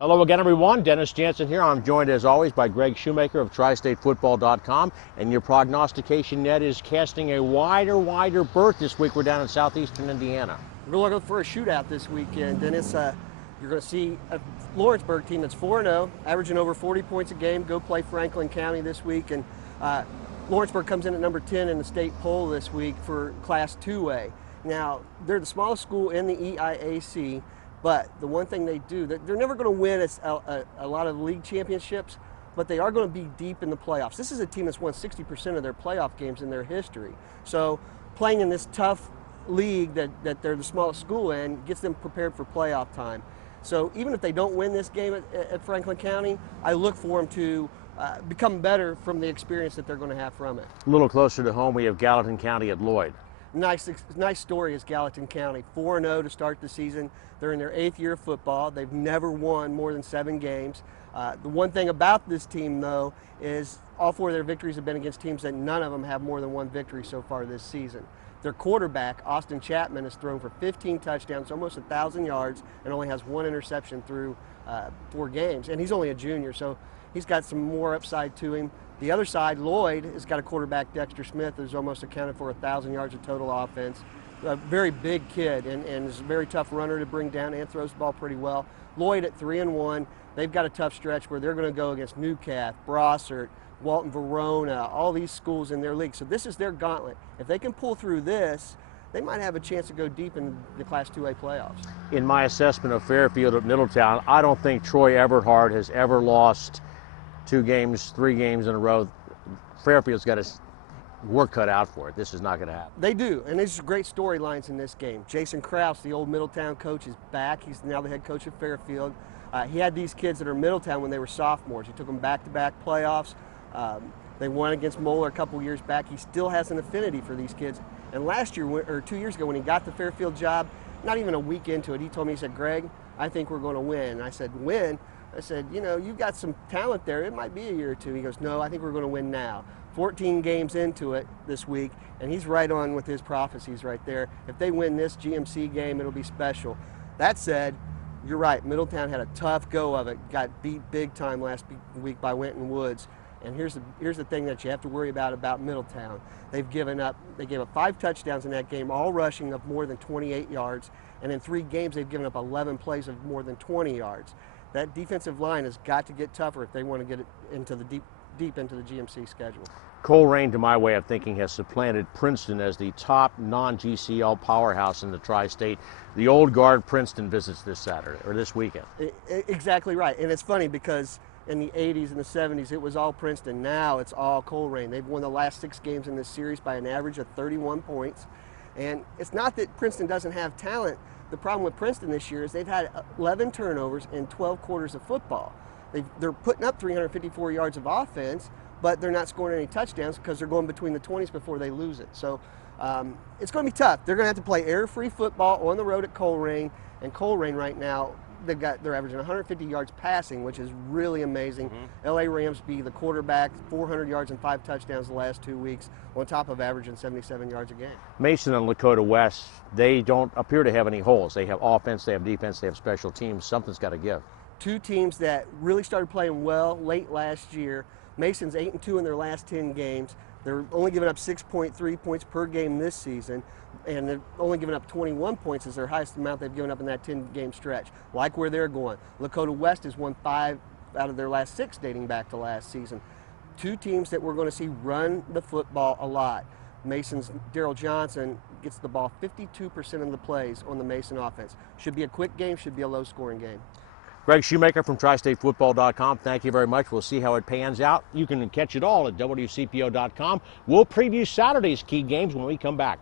Hello again, everyone. Dennis Jansen here. I'm joined, as always, by Greg Shoemaker of TriStateFootball.com. And your prognostication net is casting a wider berth this week. We're down in southeastern Indiana. We're looking for a shootout this weekend, Dennis. You're going to see a Lawrenceburg team that's 4-0, averaging over 40 points a game, go play Franklin County this week. And Lawrenceburg comes in at number 10 in the state poll this week for Class 2A. Now, they're the smallest school in the EIAC. But the one thing they do, they're never going to win a lot of league championships, but they are going to be deep in the playoffs. This is a team that's won 60% of their playoff games in their history. So playing in this tough league that they're the smallest school in gets them prepared for playoff time. So even if they don't win this game at Franklin County, I look for them to become better from the experience that they're going to have from it. A little closer to home, we have Gallatin County at Lloyd. Nice story is Gallatin County, 4-0 to start the season. They're in their 8th year of football. They've never won more than 7 games. The one thing about this team, though, is all 4 of their victories have been against teams that none of them have more than 1 victory so far this season. Their quarterback, Austin Chapman, has thrown for 15 touchdowns, almost 1,000 yards, and only has 1 interception through 4 games. And he's only a junior, so he's got some more upside to him. The other side, Lloyd, has got a quarterback, Dexter Smith, who's almost accounted for 1,000 yards of total offense. A very big kid and is a very tough runner to bring down and throws the ball pretty well. Lloyd at 3-1. They've got a tough stretch where they're going to go against Newcath, Brossart, Walton Verona, all these schools in their league. So this is their gauntlet. If they can pull through this, they might have a chance to go deep in the Class 2A playoffs. In my assessment of Fairfield at Middletown, I don't think Troy Everhart has ever lost 2 games, 3 games in a row. Fairfield's got his work cut out for it. This is not going to happen. They do, and there's great storylines in this game. Jason Krause, the old Middletown coach, is back. He's now the head coach of Fairfield. He had these kids that are Middletown when they were sophomores. He took them back-to-back playoffs. They won against Moeller a couple years back. He still has an affinity for these kids. And last year, or 2 years ago, when he got the Fairfield job, not even a week into it, he told me, he said, "Greg, I think we're going to win." And I said, "Win?" I said, "You know, you've got some talent there. It might be a year or 2. He goes, "No, I think we're going to win now." 14 games into it this week, and he's right on with his prophecies right there. If they win this GMC game, it'll be special. That said, you're right. Middletown had a tough go of it. Got beat big time last week by Winton Woods. And here's the thing that you have to worry about Middletown. They gave up 5 touchdowns in that game, all rushing of more than 28 yards. And in 3 games, they've given up 11 plays of more than 20 yards. That defensive line has got to get tougher if they want to get it into the deep into the GMC schedule. Colerain, to my way of thinking, has supplanted Princeton as the top non-GCL powerhouse in the tri-state. The old guard Princeton visits this Saturday, or this weekend. Exactly right. And it's funny because in the 80s and the 70s, it was all Princeton. Now it's all Colerain. They've won the last 6 games in this series by an average of 31 points. And it's not that Princeton doesn't have talent. The problem with Princeton this year is they've had 11 turnovers in 12 quarters of football. They're putting up 354 yards of offense, but they're not scoring any touchdowns because they're going between the 20s before they lose it. So it's going to be tough. They're going to have to play error-free football on the road at Colerain, and Colerain right now, they're averaging 150 yards passing, which is really amazing. L.A. Ramsby, the quarterback, 400 yards and 5 touchdowns the last 2 weeks, on top of averaging 77 yards a game. Mason and Lakota West, they don't appear to have any holes. They have offense, they have defense, they have special teams. Something's got to give. 2 teams that really started playing well late last year. Mason's 8-2 in their last 10 games. They're only giving up 6.3 points per game this season, and they're only giving up 21 points is their highest amount they've given up in that 10-game stretch. Like where they're going. Lakota West has won 5 out of their last 6 dating back to last season. 2 teams that we're going to see run the football a lot. Mason's Daryl Johnson gets the ball 52% of the plays on the Mason offense. Should be a quick game, should be a low-scoring game. Greg Shoemaker from TriStateFootball.com. Thank you very much. We'll see how it pans out. You can catch it all at WCPO.com. We'll preview Saturday's key games when we come back.